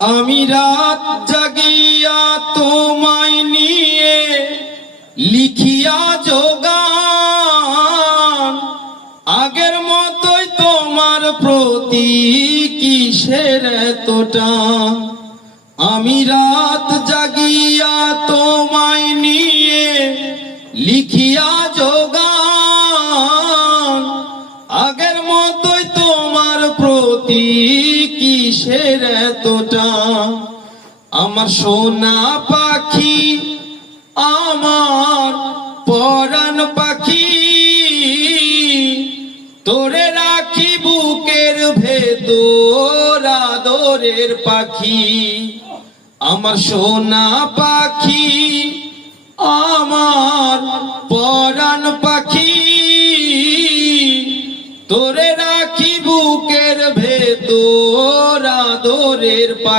আমি রাত জাগিয়া তোমায় নিয়ে লিখিয়া যোগান, আগের মতোই তোমার প্রতি কিসের এতটা। আমি রাত জাগিয়া তোমায় নিয়ে লিখিয়া যোগান, আগের মতোই তোমার প্রতি কিসের এতটা। আমার সোনা পাখি, আমার পরাণ পাখি, তোরে রাখি বুকের ভেতর আদরের পাখি। আমার সোনা পাখি, আমার পরাণ পাখি, তোরে রাখি বুকের ভেতর আদরের পাখি।